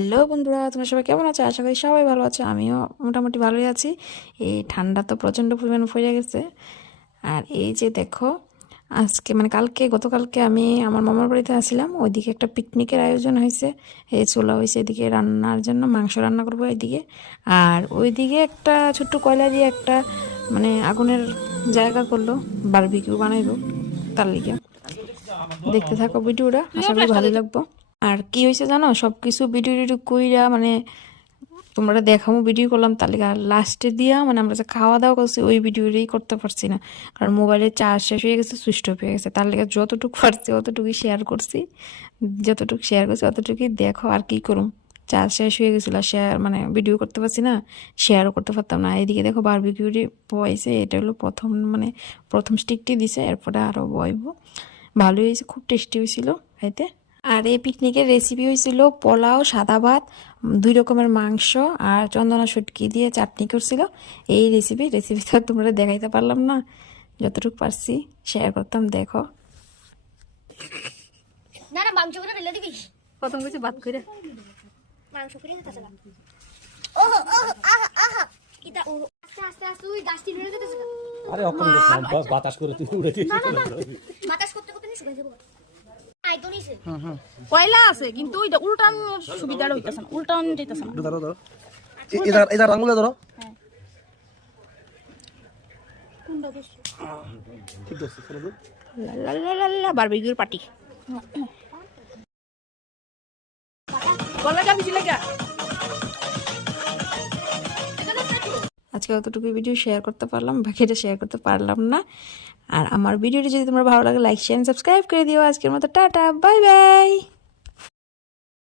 Hello বন্ধুরা, তোমরা সবাই কেমন আছো? আশা করি সবাই ভালো আছো। আমিও মোটামুটি ভালোই আছি। এই ঠান্ডা তো প্রচণ্ড পরিমাণে পড়ে গেছে। আর এই যে দেখো, আজকে মানে গতকালকে আমি আমার মামার বাড়িতে আসছিলাম। ওইদিকে একটা পিকনিকের আয়োজন হয়েছে। এই চুলা হয়েছে এদিকে রান্নার জন্য, মাংস রান্না করবো এদিকে। আর ওইদিকে একটা ছোট্ট কয়লা দিয়ে একটা মানে আগুনের জায়গা করলো, বারবিকিউ বানাইবো তার লিগে। দেখতে থাকো ভিডিওটা, আশা করি ভালো লাগবো। আর কি হয়েছে জানো, সব কিছু ভিডিও টিডিও কইরা মানে তোমরা দেখামো ভিডিও করলাম, তার লিগে লাস্টে দিয়া মানে আমরা যে খাওয়া দাওয়া করছি ওই ভিডিওটাই করতে পারছি না, কারণ মোবাইলের চার্জ শেষ হয়ে গেছে, সুইচ অফ হয়ে গেছে। তার লিগে যতটুকু পারছি অতটুকুই শেয়ার করছি, অতটুকুই দেখো। আর কি করুম, চার্জ শেষ হয়ে গেছিলো, শেয়ার মানে ভিডিও করতে পারছি না, শেয়ারও করতে পারতাম না। এদিকে দেখো বারবিকিউটি বয়েছে, এটা হলো প্রথম স্টিকটি দিছে, এরপরে আরও বয়ব। ভালোই হয়েছে, খুব টেস্টি হয়েছিল খাইতে। আর এই পিকনিকের রেসিপি হয়েছিল পোলাও, সাদা ভাত, 2 রকমের মাংস আর চন্দনা শুটকি দিয়ে চাটনি করছিল। এই রেসিপি তো তোমরা দেখাইতে পারলাম না, যতটুকু পারছি শেয়ার করতাম। দেখো না না মাংস করে ঢেলে দিবি। প্রথম কিছু ভাত করে মাংস করে দিতে চালা। ওহ ওহ আহা আহা কিটা ও আস্তে আস্তে আস্তে তুই গাছটি লড়ে দিতেছ। আরে অকম বাতাস করে তুই উড়ে দিস। না না না বাতাস করতে করতে শুকাই যাব। আই তো নিছে। কয়লা আছে কিন্তু ওইটা উল্টান সুবিধাটা হইতাছে না, উল্টান যাইতাছে না। ধরো ধরো এদার আঙুলে ধরো। কোনটা বেশি? ঠিক আছে চলো। লা লা লা লা বারবিকিউর পার্টি। কলাটা বেশি লাগা। আজকে অতটুকু ভিডিও শেয়ার করতে পারলাম, বাকিটা শেয়ার করতে পারলাম না। আর আমার ভিডিওটি যদি তোমরা ভালো লাগে লাইক শেয়ার সাবস্ক্রাইব করে দিও। আজকের মতো টাটা, বাই বাই।